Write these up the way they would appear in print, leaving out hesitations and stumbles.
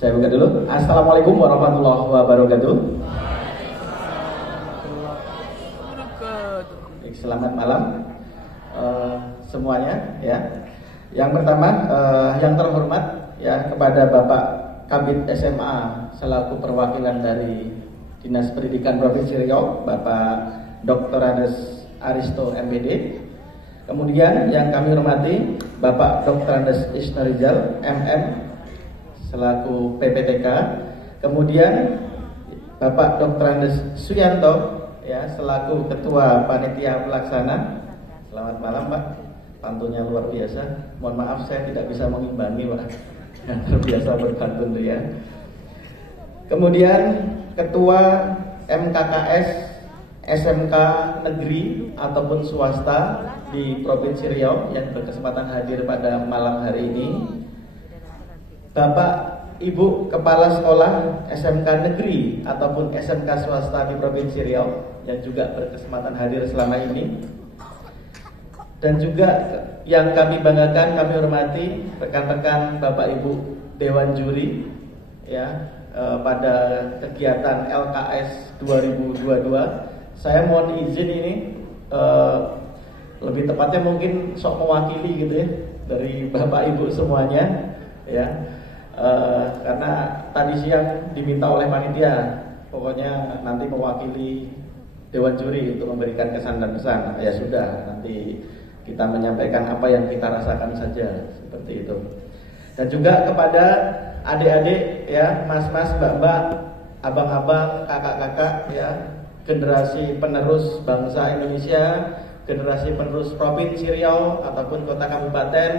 Saya buka dulu. Assalamualaikum warahmatullahi wabarakatuh. Selamat malam semuanya ya. Yang pertama yang terhormat ya kepada Bapak Kabid SMA selaku perwakilan dari Dinas Pendidikan Provinsi Riau, Bapak Dr. Andes Aristo MPD. Kemudian yang kami hormati Bapak Dr. Andes Isnarizal MM selaku PPTK. Kemudian Bapak Dr. Andes Suyanto ya selaku Ketua Panitia Pelaksana. Selamat malam Pak, pantunnya luar biasa. Mohon maaf saya tidak bisa mengimbangi Pak, yang terbiasa berpantun ya. Kemudian Ketua MKKS SMK negeri ataupun swasta di Provinsi Riau yang berkesempatan hadir pada malam hari ini, Bapak Ibu Kepala Sekolah SMK negeri ataupun SMK swasta di Provinsi Riau yang juga berkesempatan hadir selama ini, dan juga yang kami banggakan, kami hormati rekan-rekan Bapak Ibu Dewan Juri ya pada kegiatan LKS 2022. Saya mohon izin ini lebih tepatnya mungkin sok mewakili gitu ya dari Bapak Ibu semuanya ya, karena tadi siang diminta oleh panitia pokoknya nanti mewakili Dewan Juri untuk memberikan kesan dan pesan. Ya sudah, nanti kita menyampaikan apa yang kita rasakan saja seperti itu. Dan juga kepada adik-adik ya, mas-mas, mbak-mbak, abang-abang, kakak-kakak ya, generasi penerus bangsa Indonesia, generasi penerus Provinsi Riau ataupun kota kabupaten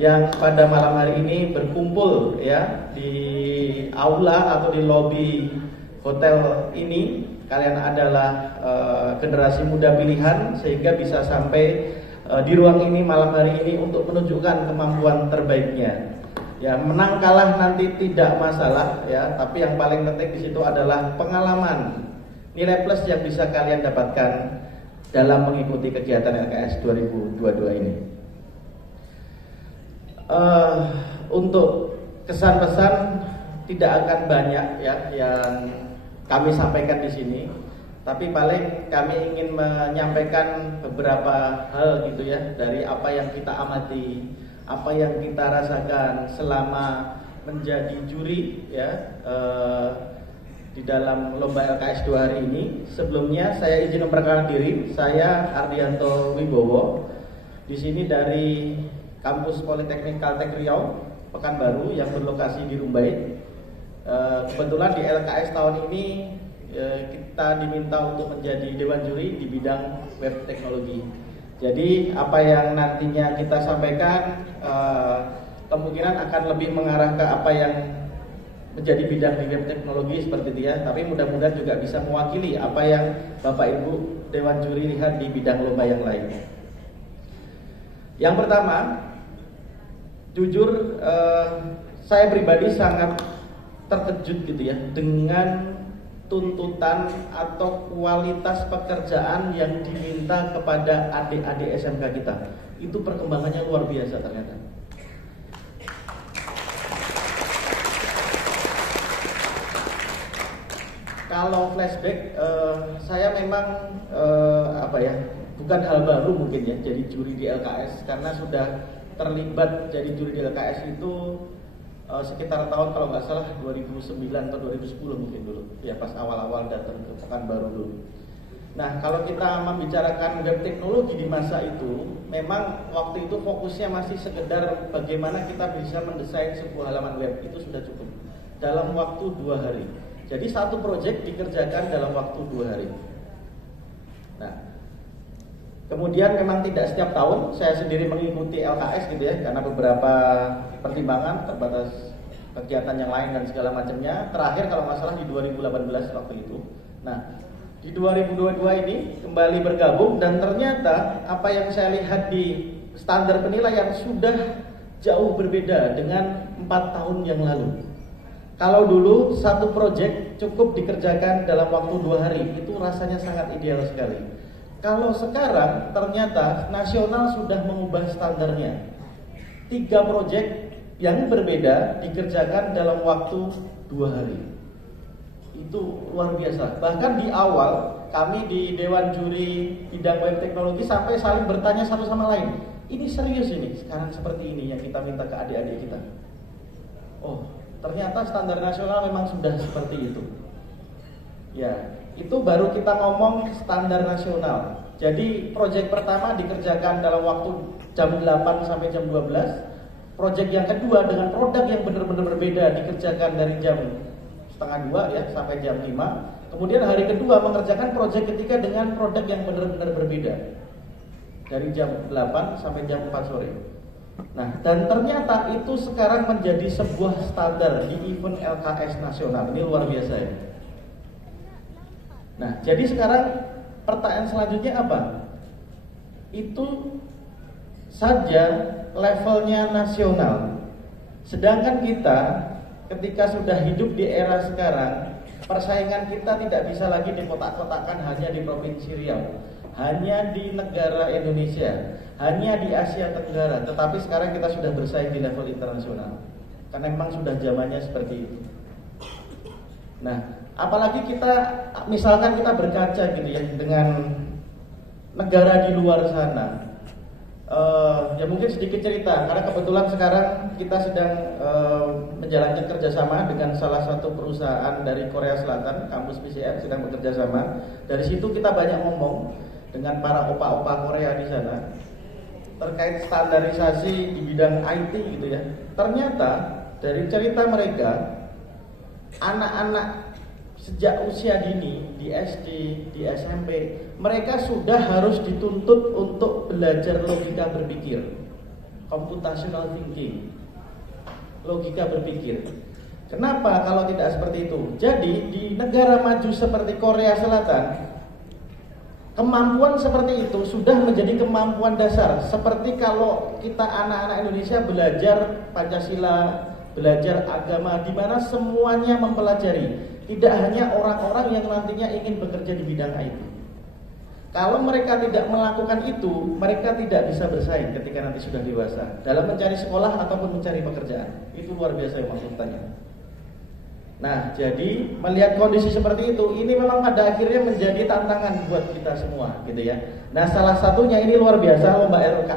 yang pada malam hari ini berkumpul ya di aula atau di lobi hotel ini. Kalian adalah generasi muda pilihan sehingga bisa sampai di ruang ini malam hari ini untuk menunjukkan kemampuan terbaiknya. Ya, menang kalah nanti tidak masalah ya, tapi yang paling penting di situ adalah pengalaman, nilai plus yang bisa kalian dapatkan dalam mengikuti kegiatan LKS 2022 ini. Untuk kesan pesan tidak akan banyak ya yang kami sampaikan di sini, tapi paling kami ingin menyampaikan beberapa hal gitu ya dari apa yang kita amati, apa yang kita rasakan selama menjadi juri ya di dalam lomba LKS 2 hari ini. Sebelumnya saya izin memperkenalkan diri, saya Ardianto Wibowo. Di sini dari kampus Politeknik Kaltek Riau, Pekanbaru yang berlokasi di Rumbai. Kebetulan di LKS tahun ini kita diminta untuk menjadi dewan juri di bidang web teknologi. Jadi apa yang nantinya kita sampaikan kemungkinan akan lebih mengarah ke apa yang menjadi bidang di web teknologi seperti itu ya. Tapi mudah-mudahan juga bisa mewakili apa yang Bapak Ibu Dewan Juri lihat di bidang lomba yang lainnya. Yang pertama, jujur saya pribadi sangat terkejut gitu ya dengan tuntutan atau kualitas pekerjaan yang diminta kepada adik-adik SMK kita. Itu perkembangannya luar biasa ternyata. Kalau flashback, saya memang bukan hal baru mungkin ya jadi juri di LKS, karena sudah terlibat jadi juri di LKS itu sekitar tahun kalau nggak salah 2009 atau 2010 mungkin dulu ya, pas awal-awal datang ke Pekanbaru dulu. Nah, kalau kita membicarakan web teknologi di masa itu, memang waktu itu fokusnya masih sekedar bagaimana kita bisa mendesain sebuah halaman web, itu sudah cukup dalam waktu 2 hari. Jadi satu proyek dikerjakan dalam waktu 2 hari. Nah, kemudian memang tidak setiap tahun saya sendiri mengikuti LKS gitu ya, karena beberapa pertimbangan, terbatas kegiatan yang lain dan segala macamnya. Terakhir kalau nggak salah di 2018 waktu itu. Nah, di 2022 ini kembali bergabung, dan ternyata apa yang saya lihat di standar penilaian sudah jauh berbeda dengan 4 tahun yang lalu. Kalau dulu satu proyek cukup dikerjakan dalam waktu 2 hari, itu rasanya sangat ideal sekali. Kalau sekarang ternyata nasional sudah mengubah standarnya. 3 proyek yang berbeda dikerjakan dalam waktu 2 hari. Itu luar biasa. Bahkan di awal kami di Dewan Juri Bidang Web Teknologi sampai saling bertanya satu sama lain. Ini serius ini sekarang seperti ini yang kita minta ke adik-adik kita. Oh, ternyata standar nasional memang sudah seperti itu. Ya, itu baru kita ngomong standar nasional. Jadi proyek pertama dikerjakan dalam waktu jam 8 sampai jam 12. Proyek yang kedua dengan produk yang benar-benar berbeda dikerjakan dari jam setengah 2 ya sampai jam 5. Kemudian hari kedua mengerjakan proyek ketiga dengan produk yang benar-benar berbeda dari jam 8 sampai jam 4 sore. Nah, dan ternyata itu sekarang menjadi sebuah standar di event LKS nasional. Ini luar biasa ya. Nah, jadi sekarang pertanyaan selanjutnya apa? Itu saja levelnya nasional. Sedangkan kita ketika sudah hidup di era sekarang, persaingan kita tidak bisa lagi dikotak-kotakan hanya di Provinsi Riau, hanya di negara Indonesia, hanya di Asia Tenggara, tetapi sekarang kita sudah bersaing di level internasional. Karena memang sudah zamannya seperti itu. Nah, apalagi kita misalkan kita berkaca gitu ya dengan negara di luar sana. Ya mungkin sedikit cerita karena kebetulan sekarang kita sedang menjalankan kerjasama dengan salah satu perusahaan dari Korea Selatan, kampus PCR sedang bekerja sama. Dari situ kita banyak ngomong dengan para opa-opa Korea di sana terkait standarisasi di bidang IT gitu ya. Ternyata dari cerita mereka, anak-anak sejak usia dini di SD, di SMP, mereka sudah harus dituntut untuk belajar logika berpikir, computational thinking, logika berpikir. Kenapa kalau tidak seperti itu? Jadi di negara maju seperti Korea Selatan, kemampuan seperti itu sudah menjadi kemampuan dasar. Seperti kalau kita anak-anak Indonesia belajar Pancasila, belajar agama, di mana semuanya mempelajari. Tidak hanya orang-orang yang nantinya ingin bekerja di bidang IT. Kalau mereka tidak melakukan itu, mereka tidak bisa bersaing ketika nanti sudah dewasa dalam mencari sekolah ataupun mencari pekerjaan. Itu luar biasa yang maksudnya. Nah, jadi melihat kondisi seperti itu, ini memang pada akhirnya menjadi tantangan buat kita semua, gitu ya. Nah, salah satunya ini luar biasa, Mbak RK.